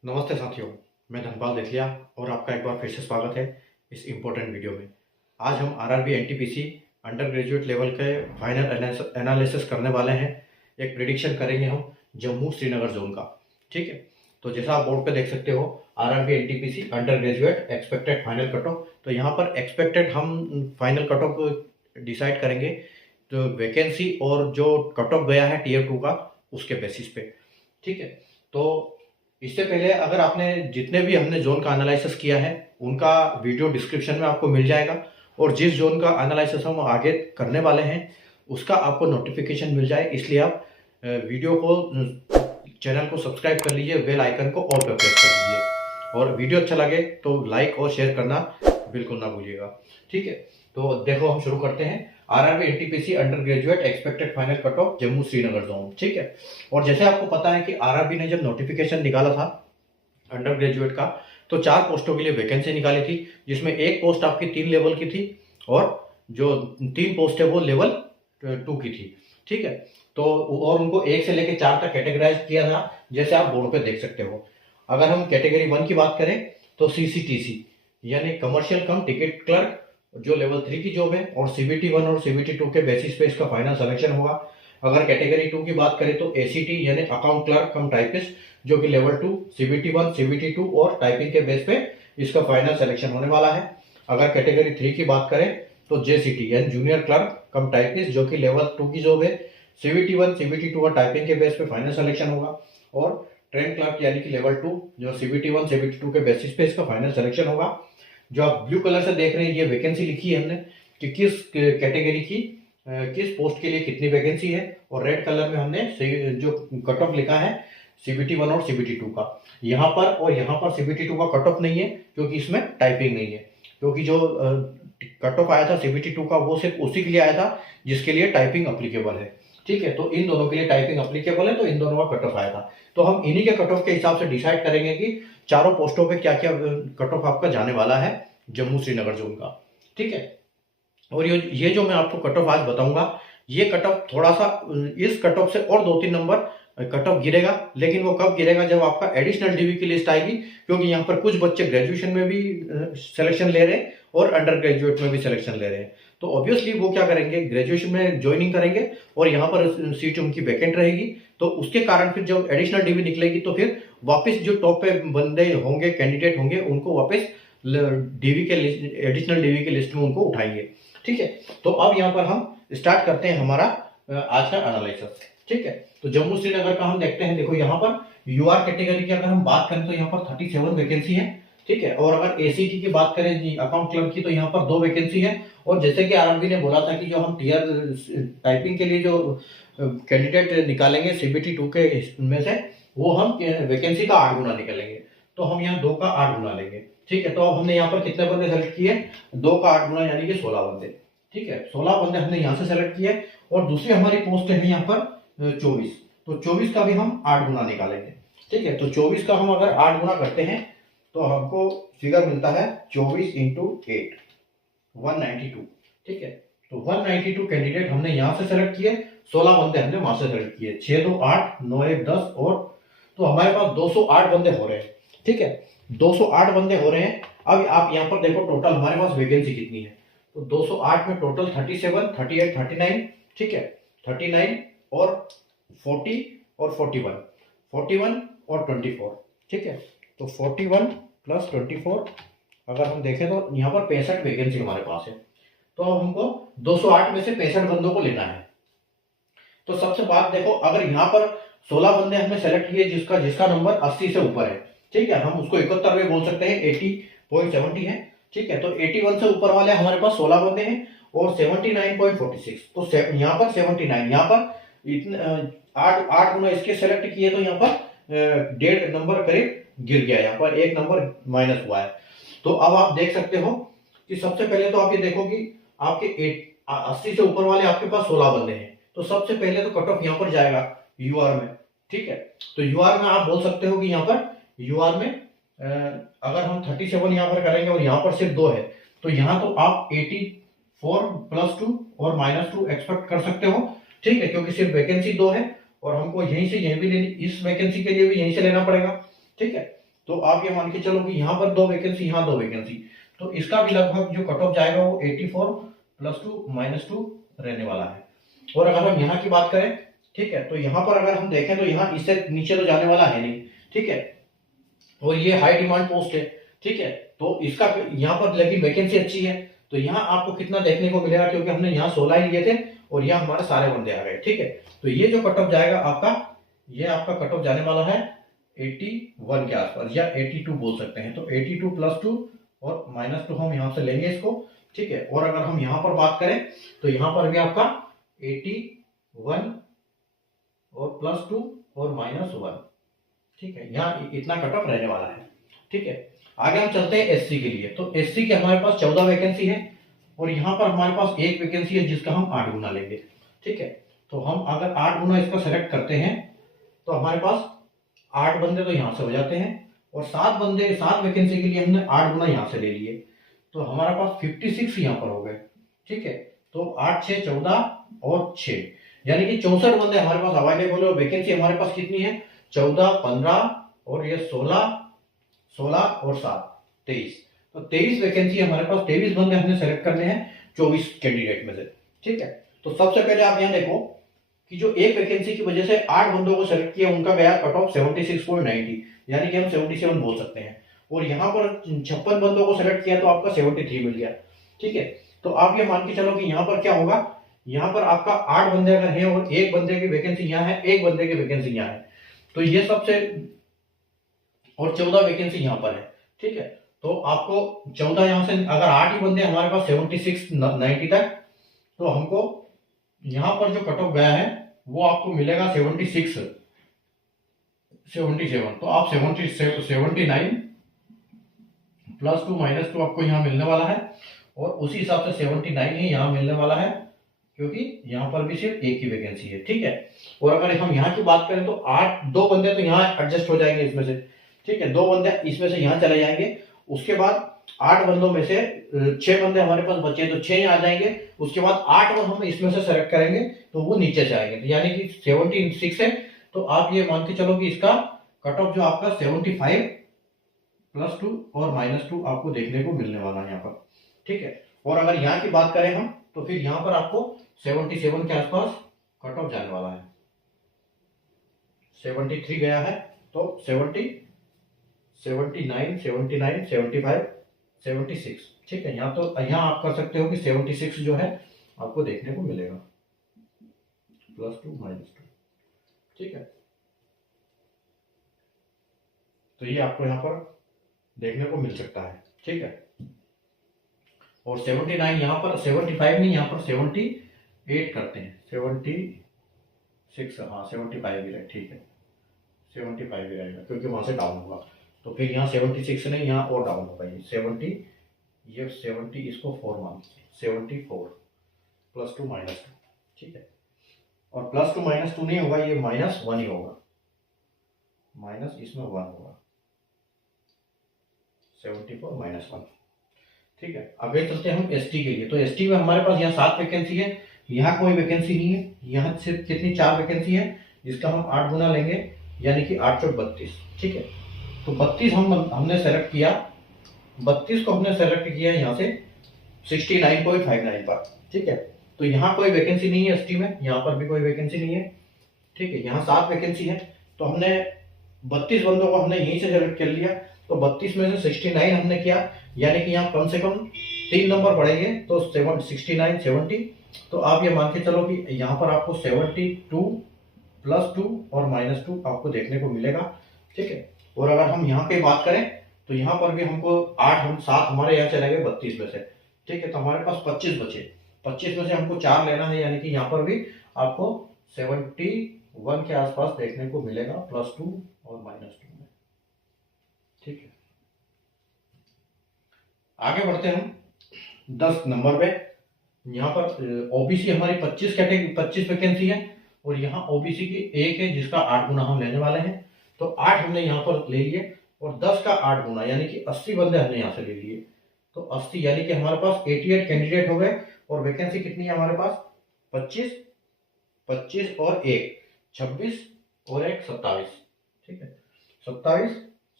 नमस्ते साथियों, मैं धनपाल देथिया और आपका एक बार फिर से स्वागत है इस इम्पोर्टेंट वीडियो में। आज हम RRB NTPC under graduate level के फाइनल एनालिसिस करने वाले हैं। एक प्रिडिक्शन करेंगे हम जम्मू श्रीनगर जोन का। ठीक है, तो जैसा आप बोर्ड पे देख सकते हो, RRB NTPC under graduate expected final cut off. तो यहाँ पर एक्सपेक्टेड हम फाइनल कट ऑफ को डिसाइड करेंगे तो वैकेंसी और जो कट ऑफ गया है टीयर 2 का उसके बेसिस पे। ठीक है, तो इससे पहले अगर आपने जितने भी हमने जोन का एनालिसिस किया है उनका वीडियो डिस्क्रिप्शन में आपको मिल जाएगा, और जिस जोन का एनालिसिस हम आगे करने वाले हैं उसका आपको नोटिफिकेशन मिल जाए। इसलिए आप वीडियो को चैनल को सब्सक्राइब कर लीजिए, बेल आइकन को ऑल पर प्रेस कर लीजिए, और वीडियो अच्छा लगे तो लाइक और शेयर करना बिल्कुल ना भूलिएगा। ठीक है, तो देखो हम शुरू करते हैं। RRB NTPC under graduate expected final cut off Jammu Srinagar zone. ठीक है, और जैसे आपको पता है कि आरआरबी ने जब नोटिफिकेशन निकाला था अंडर ग्रेजुएट का, तो 4 पोस्टों के लिए वैकेंसी निकाली थी, जिसमें एक पोस्ट आपकी 3 लेवल की थी और जो 3 पोस्ट है वो लेवल 2 की थी। ठीक है, तो और उनको 1 से लेकर 4 तक कैटेगराइज किया था, जैसे आप बोर्ड पे देख सकते हो। अगर हम कैटेगरी 1 की बात करें तो सीसीटीसी यानी कमर्शियल कम टिकट क्लर्क जो लेवल 3 की जॉब है, और सीबीटी 1 और सीबीटी 2 के बेसिस पे इसका फाइनल सिलेक्शन होगा। अगर कैटेगरी 2 की बात करें तो एसीटी यानी अकाउंट क्लर्क कम टाइपिस्ट जो कि लेवल 2 सीबीटी 1 सीबीटी 2 और टाइपिंग के बेस पे इसका फाइनल सिलेक्शन होने वाला है। अगर कैटेगरी 3 की बात करें तो जेसीटी यानी जूनियर क्लर्क कम टाइपिस्ट जो कि लेवल 2 की जॉब है, सीबीटी 1 सीबीटी 2 और टाइपिंग के बेस पे फाइनल सिलेक्शन होगा। और ट्रेन क्लर्क यानी कि लेवल 2 जो सीबीटी 1 सीबीटी 2 के बेसिस पे इसका फाइनल सिलेक्शन होगा। जो आप ब्लू कलर से देख रहे हैं ये वैकेंसी लिखी है हमने कि किस कैटेगरी की किस पोस्ट के लिए कितनी वैकेंसी है, और रेड कलर में हमने जो कट ऑफ लिखा है सीबीटी 1 और सीबीटी 2 का। यहाँ पर और यहाँ पर सीबीटी 2 का कट ऑफ नहीं है क्योंकि इसमें टाइपिंग नहीं है, क्योंकि जो कट ऑफ आया था सीबीटी 2 का वो सिर्फ उसी के लिए आया था जिसके लिए टाइपिंग अप्लीकेबल है। ठीक है, तो इन दोनों के लिए टाइपिंग अप्लीकेबल है, तो इन दोनों का कट ऑफ आया था। तो हम इन्हीं के कट ऑफ के हिसाब से डिसाइड करेंगे कि चारों पोस्टों पे क्या क्या कट ऑफ आपका जाने वाला है जम्मू श्रीनगर जोन का। ठीक है, और ये जो मैं आपको कट ऑफ आज बताऊंगा ये कट ऑफ थोड़ा सा इस कट ऑफ से और 2-3 नंबर कट ऑफ गिरेगा, लेकिन वो कब गिरेगा जब आपका एडिशनल डीवी की लिस्ट आएगी, क्योंकि यहाँ पर कुछ बच्चे ग्रेजुएशन में भी सिलेक्शन ले रहे हैं और अंडर ग्रेजुएट में भी सिलेक्शन ले रहे हैं। तो ऑब्वियसली वो क्या करेंगे, ग्रेजुएशन में ज्वाइनिंग करेंगे और यहाँ पर सीट उनकी वैकेंट रहेगी, तो उसके कारण फिर जब एडिशनल डीवी निकलेगी तो फिर वापस जो टॉप पे बंदे होंगे कैंडिडेट होंगे उनको वापस डीवी के एडिशनल डीवी के लिस्ट में उनको उठाएंगे। ठीक है, तो अब यहाँ पर हम स्टार्ट करते हैं हमारा आज का एनालिसिस। ठीक है, तो जम्मू श्रीनगर का हम देखते हैं। देखो यहाँ पर यूआर कैटेगरी की अगर हम बात करें तो यहाँ पर 37 वैकेंसी है। ठीक है, और अगर एसीटी की बात करें जी अकाउंट क्लर्क की, तो यहाँ पर 2 वैकेंसी है। और जैसे कि आरआरबी ने बोला था कि जो हम टीयर टाइपिंग के लिए जो कैंडिडेट निकालेंगे सीबीटी 2 के में से, वो हम वैकेंसी का 8 गुना निकालेंगे, तो हम यहाँ 2 का 8 गुना लेंगे। ठीक है, तो अब हमने यहाँ पर कितने बंदे सेलेक्ट किए, 2 का 8 गुना यानी कि 16 बंदे। ठीक है, 16 बंदे हमने यहाँ से सेलेक्ट किए, और दूसरी हमारी पोस्ट है यहाँ पर 24, तो 24 का भी हम 8 गुना निकालेंगे। ठीक है, तो 24 का हम अगर 8 गुना करते हैं तो हमको फिगर मिलता है 24 इंटू 8 192। ठीक है, तो 192 कैंडिडेट हमने यहाँ से सेलेक्ट किए, 16 बंदे हमने वहां से सेलेक्ट किए, 6 2 8 9 1 10, और तो हमारे पास 208 बंदे हो रहे हैं। ठीक है, 208 बंदे हो रहे हैं। अब आप यहाँ पर देखो टोटल हमारे पास वैकेंसी कितनी है, तो 208 में टोटल 37 38 39। ठीक है, 39 और 40 और 41 और 24। ठीक है, तो 41 प्लस 24 अगर हम देखें तो यहाँ पर 65 वैकेंसी हमारे पास है। तो अब हमको 208 में से 65 बंदों को लेना है। तो सबसे बात देखो, अगर यहाँ पर 16 बंदे हमने सेलेक्ट किए जिसका जिसका नंबर 80 से ऊपर है, ठीक है, हम उसको 71 बोल सकते हैं, 80.70 है। ठीक है, तो 81 से ऊपर वाले हमारे पास 16 बंदे हैं और 79.46, तो यहाँ पर 79, यहाँ पर इतने 8 गुना इसके सेलेक्ट किए, तो यहाँ पर 1.5 नंबर करीब गिर गया, यहाँ पर 1 नंबर माइनस हुआ है। तो अब आप देख सकते हो कि सबसे पहले तो आप ये देखो कि आपके 80 से ऊपर वाले आपके पास 16 बंदे हैं, तो सबसे पहले तो कट ऑफ यहाँ पर जाएगा यूआर में। ठीक है, तो यूआर में आप बोल सकते हो कि यहाँ पर यूआर में अगर हम 37 यहाँ पर करेंगे और यहाँ पर सिर्फ 2 है, तो यहाँ तो आप 84 प्लस 2 और माइनस 2 एक्सपेक्ट कर सकते हो। ठीक है, क्योंकि सिर्फ वैकेंसी 2 है और हमको यहीं से यहीं भी लेनी, इस वैकेंसी के लिए भी यहीं से लेना पड़ेगा। ठीक है, तो आप ये मान के चलो कि यहाँ पर 2 वैकेंसी, यहाँ 2 वैकेंसी, तो इसका भी लगभग जो कट ऑफ जाएगा वो 84 + 2 -2 रहने वाला है। और अगर हम यहाँ की बात करें, ठीक है, तो यहाँ पर अगर हम देखें तो यहाँ इससे नीचे तो जाने वाला है नहीं, ठीक है, और ये हाई डिमांड पोस्ट है, ठीक है, तो इसका यहाँ पर लेकिन वैकेंसी अच्छी है, तो यहाँ आपको कितना देखने को मिलेगा, क्योंकि हमने यहाँ 16 ही लिए थे और यहाँ हमारे सारे बंदे आ गए, ठीक है, तो ये जो कट ऑफ जाएगा आपका, ये आपका कट ऑफ जाने वाला है 81 के आसपास, या 82 बोल सकते हैं। तो 82 + 2 और -2 हम यहाँ से लेंगे इसको, ठीक है। और अगर हम यहाँ पर बात करें तो यहाँ पर भी आपका 81 और +2 और -1, ठीक है, यहाँ इतना कट ऑफ रहने वाला है, ठीक है। आगे हम चलते हैं एससी के लिए। तो एससी के हमारे पास 14 वैकेंसी है और यहाँ पर हमारे पास एक वैकेंसी है जिसका हम 8 गुना लेंगे, ठीक है। तो हम अगर 8 गुना इसका सेलेक्ट करते हैं तो हमारे पास 8 बंदे तो यहाँ से हो जाते हैं, और 7 बंदे 7 वैकेंसी के लिए हमने 8 गुना यहाँ से ले लिए, तो हमारे पास 56 यहाँ पर हो गए, ठीक है। तो 8 6 14 और 6, यानी कि 64 बंदे हमारे पास अवेलेबल है। और वैकेंसी हमारे पास कितनी है, 14 15 और ये 16 16 और 7 23, तो 23 वैकेंसी हमारे पास, 23 बंदे हमने सेलेक्ट करने हैं 24 कैंडिडेट में से, ठीक है। तो सबसे पहले आप यहाँ देखो कि जो एक वैकेंसी की वजह से 8 बंदों को सेलेक्ट किया, उनका गया कट ऑफ 76.90, यानी कि हम 77 बोल सकते हैं। और यहाँ पर 56 बंदों को सेलेक्ट किया तो आपका 73 मिल गया, ठीक है। तो आप ये मान के चलो कि यहाँ पर क्या होगा, यहाँ पर आपका 8 बंदे अगर है और एक बंदे की वैकेंसी यहाँ है, एक बंदे की वैकेंसी यहाँ है, तो ये सबसे, और 14 वैकेंसी यहाँ पर है, ठीक है। तो आपको 14 यहाँ से, अगर 8 ही बंदे हमारे पास 76 90 तक, तो हमको यहाँ पर जो कट ऑफ गया है वो आपको मिलेगा 76 77, तो आप 79 + 2 -2 आपको यहाँ मिलने वाला है, और उसी हिसाब से 79 ही यहाँ मिलने वाला है, क्योंकि यहाँ पर भी सिर्फ एक ही वैकेंसी है, ठीक है। और अगर हम यहाँ की बात करें तो 2 बंदे तो यहाँ एडजस्ट हो जाएंगे इसमें से, ठीक है, 2 बंदे इसमें से यहाँ चले जाएंगे। उसके बाद 8 बंदों में से 6 बंदे हमारे पास बचे, तो 6 यहाँ जाएंगे। उसके बाद 8 बंद हम इसमें से सेलेक्ट करेंगे तो वो नीचे से आएंगे, यानी कि 76 है। तो आप ये मान के चलो कि इसका कट ऑफ जो आपका 75 + 2 और -2 आपको देखने को मिलने वाला है यहाँ पर, ठीक है। और अगर यहाँ की बात करें हम, तो फिर यहाँ पर आपको 77 के आसपास कट ऑफ जाने वाला है। 73 गया है, तो 70 79 79 75 76, ठीक है। यहाँ तो यहाँ आप कर सकते हो कि 76 जो है आपको देखने को मिलेगा, +2 -2, ठीक है। तो ये आपको यहाँ पर देखने को मिल सकता है, ठीक है। और 79 यहाँ पर 75 नहीं, यहाँ पर 78 करते हैं, 76, हाँ 75 भी रहे, ठीक है, 75 भी रहेगा क्योंकि वहां से डाउन होगा। तो फिर यहाँ 76 नहीं, यहाँ और डाउन होगा, ये 70, ये 70 इसको 4 मान, 74 + 2 -2, ठीक है। और +2 -2 नहीं होगा, ये -1 ही होगा, माइनस इसमें 1 होगा, 74 -1, ठीक है। आगे चलते हैं हम एसटी के लिए। तो एसटी में हमारे पास यहाँ 7 वैकेंसी है, यहाँ कोई वैकेंसी नहीं है, यहाँ सिर्फ कितनी 4 वैकेंसी है, जिसका हम 8 गुना लेंगे, यानी कि 8 × 32, ठीक है। तो 32 हमने सेलेक्ट किया, 32 को हमने सेलेक्ट किया यहाँ से 69.59 पर, ठीक है। तो यहाँ कोई वैकेंसी नहीं है एसटी में, यहाँ पर भी कोई वैकेंसी नहीं है, ठीक है। यहाँ 7 वैकेंसी है, तो हमने 32 बंदों को हमने यहीं से सेलेक्ट कर लिया, तो 32 में से 69 हमने किया, यानी कि यहाँ कम से कम 3 नंबर पड़ेंगे, तो 69 70। तो आप ये मान के चलो कि यहाँ पर आपको 72 + 2 और -2 आपको देखने को मिलेगा, ठीक है। और अगर हम यहाँ पे बात करें तो यहाँ पर भी हमको 7 हमारे यहाँ चले गए 32 में से, ठीक है। तो हमारे पास 25 बचे, 25 में से हमको 4 लेना है, यानी कि यहाँ पर भी आपको 71 के आसपास देखने को मिलेगा, +2 और -2 में, ठीक है। आगे बढ़ते हैं हम 10 नंबर पे। यहाँ पर ओबीसी हमारी 25 वैकेंसी है, और यहाँ ओबीसी की एक है जिसका 8 गुना हम लेने वाले हैं। तो 8 हमने यहाँ पर ले लिए, और 10 का 8 गुना यानी कि 80 बंदे हमने यहाँ से ले लिए। तो 80 यानी कि हमारे पास 88 कैंडिडेट हो गए, और वैकेंसी कितनी है हमारे पास 25 25 और 1 26 और 1 27, ठीक है। 27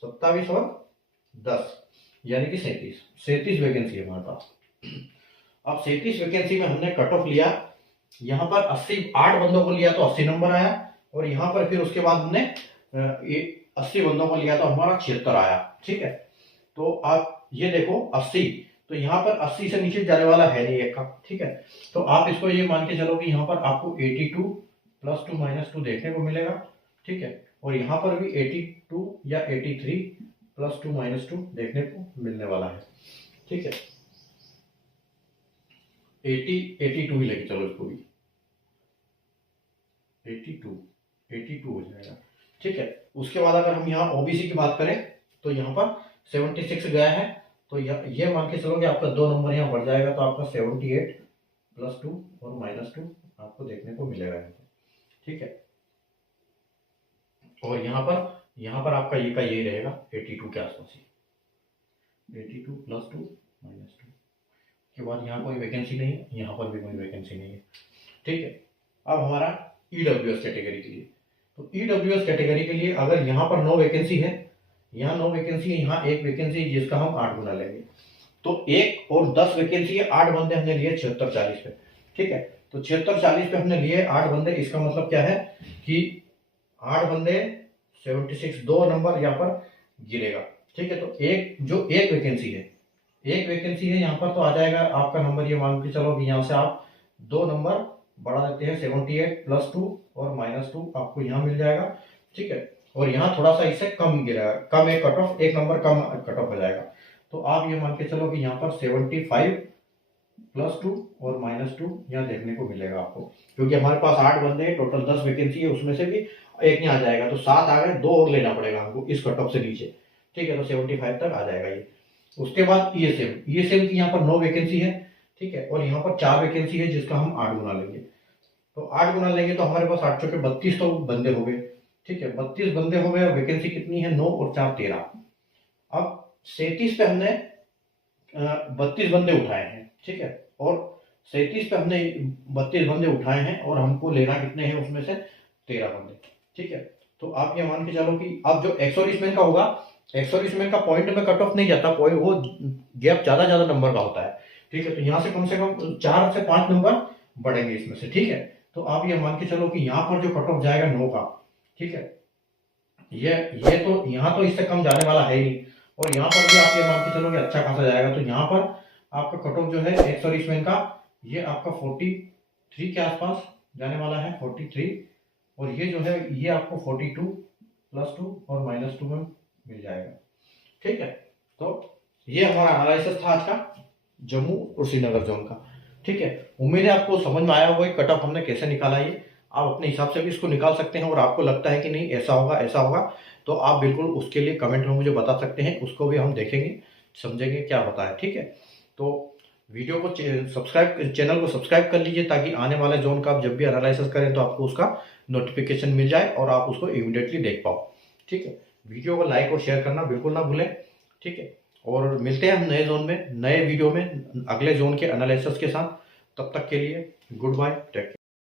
27 और 10 यानी कि 37 वैकेंसी है हमारे पास। अब 37 वैकेंसी में हमने कट ऑफ लिया, यहाँ पर 8 बंदों को लिया तो 80 नंबर आया, और यहाँ पर फिर उसके बाद हमने 80 बंदों को लिया तो हमारा 76 आया। ठीक है, तो आप ये देखो 80, तो यहाँ पर 80 से नीचे जाने वाला है नहीं एक का। ठीक है, तो आप इसको ये मान के चलो कि यहाँ पर आपको 82 + 2 - 2 देखने को मिलेगा। ठीक है, और यहाँ पर भी 82 या 83 + 2 - 2 देखने को मिलने वाला है। ठीक है, 82 ही लेके चलो इसको भी, 82 हो जाएगा। ठीक है, उसके बाद अगर हम यहाँ ओबीसी की बात करें तो यहाँ पर 76 गया है, तो ये मान के चलो कि आपका 2 नंबर यहाँ बढ़ जाएगा, तो आपका 78 + 2 और -2 आपको देखने को मिलेगा यहाँ पर। ठीक है, और यहाँ पर आपका ये का यही रहेगा 82 के आसपास ही, 82 + 2 - 2 के बाद यहाँ कोई वैकेंसी नहीं है, यहाँ पर भी कोई वैकेंसी नहीं है। ठीक है, अब हमारा ईडब्ल्यूएस कैटेगरी के लिए, तो ईडब्ल्यूएस कैटेगरी के लिए अगर यहाँ पर 9 वैकेंसी है, यहाँ 9 वैकेंसी है, यहाँ 1 वैकेंसी जिसका हम 8 गुना लेंगे, तो 1 और 10 वैकेंसी है, 8 बंदे हमने लिए 76-40 पे। ठीक है, तो 76-40 पे हमने लिए 8 बंदे, इसका मतलब क्या है कि 8 बंदे 76, 2 नंबर यहाँ पर गिरेगा। ठीक है, तो एक वैकेंसी है, यहाँ पर तो आ जाएगा आपका नंबर, ये मान के चलो कि यहाँ से आप 2 नंबर बढ़ा देते हैं, 78 + 2 और -2 आपको यहाँ मिल जाएगा। ठीक है, और यहाँ थोड़ा सा इससे कम गिरा, कम एक कट ऑफ, 1 नंबर कम कट ऑफ हो जाएगा, तो आप ये मान के चलो कि यहाँ पर 75 + 2 और -2 यहाँ देखने को मिलेगा आपको, क्योंकि हमारे पास 8 बंदे हैं, टोटल 10 वैकेंसी है, उसमें से भी एक नहीं आ जाएगा, तो 7 आ गए, 2 और लेना पड़ेगा हमको इस कट ऑफ से नीचे। ठीक है, तो 75 तक आ जाएगा ये। उसके बाद ईएसएम की यहाँ पर 9 वैकेंसी है। ठीक है, और यहाँ पर 4 वैकेंसी है जिसका हम 8 गुना लेंगे, तो 8 गुना लेंगे तो हमारे पास 8 चौके 32 तो बंदे हो गए। ठीक है, 32 बंदे हो गए, और वैकेंसी कितनी है, 9 और 4 13। अब 37 पे हमने 32 बंदे उठाए हैं। ठीक है, और 37 पे हमने 32 बंदे उठाए हैं, और हमको लेना कितने हैं उसमें से 13 बंदे। ठीक है, तो आप ये मान के चलो कि अब जो एक्स-सर्विसमैन का होगा, एक्स-सर्विसमैन का पॉइंट में कट ऑफ नहीं जाता, पॉइंट वो गैप ज्यादा नंबर का होता है। ठीक है, तो यहाँ से कम 4 से 5 नंबर बढ़ेंगे इसमें से। ठीक है, तो आप ये मान के चलो कि यहाँ पर जो कट ऑफ जाएगा 9 का, ठीक है, ये तो यहाँ तो इससे कम जाने वाला है ही नहीं, और यहाँ पर भी आप ये मान के चलो कि अच्छा खासा जाएगा, तो यहाँ पर आपका कट ऑफ जो है एक्स-सर्विसमैन का, ये आपका 43 के आसपास जाने वाला है, 43, और ये जो है ये आपको 42 + 2 और -2 में मिल जाएगा। ठीक है, तो ये हमारा एनालिसिस था आज का जम्मू और श्रीनगर जोन का। ठीक है, उम्मीद है आपको समझ में आया होगा कट ऑफ हमने कैसे निकाला, ये आप अपने हिसाब से भी इसको निकाल सकते हैं, और आपको लगता है कि नहीं ऐसा होगा तो आप बिल्कुल उसके लिए कमेंट में मुझे बता सकते हैं, उसको भी हम देखेंगे, समझेंगे क्या होता है। ठीक है, तो वीडियो को चैनल को सब्सक्राइब कर लीजिए, ताकि आने वाले जोन का आप जब भी एनालिसिस करें तो आपको उसका नोटिफिकेशन मिल जाए और आप उसको इमीडिएटली देख पाओ। ठीक है, वीडियो को लाइक और शेयर करना बिल्कुल ना भूलें। ठीक है, और मिलते हैं हम नए जोन में, नए वीडियो में, अगले जोन के एनालिसिस के साथ। तब तक के लिए गुड बाय, टेक केयर।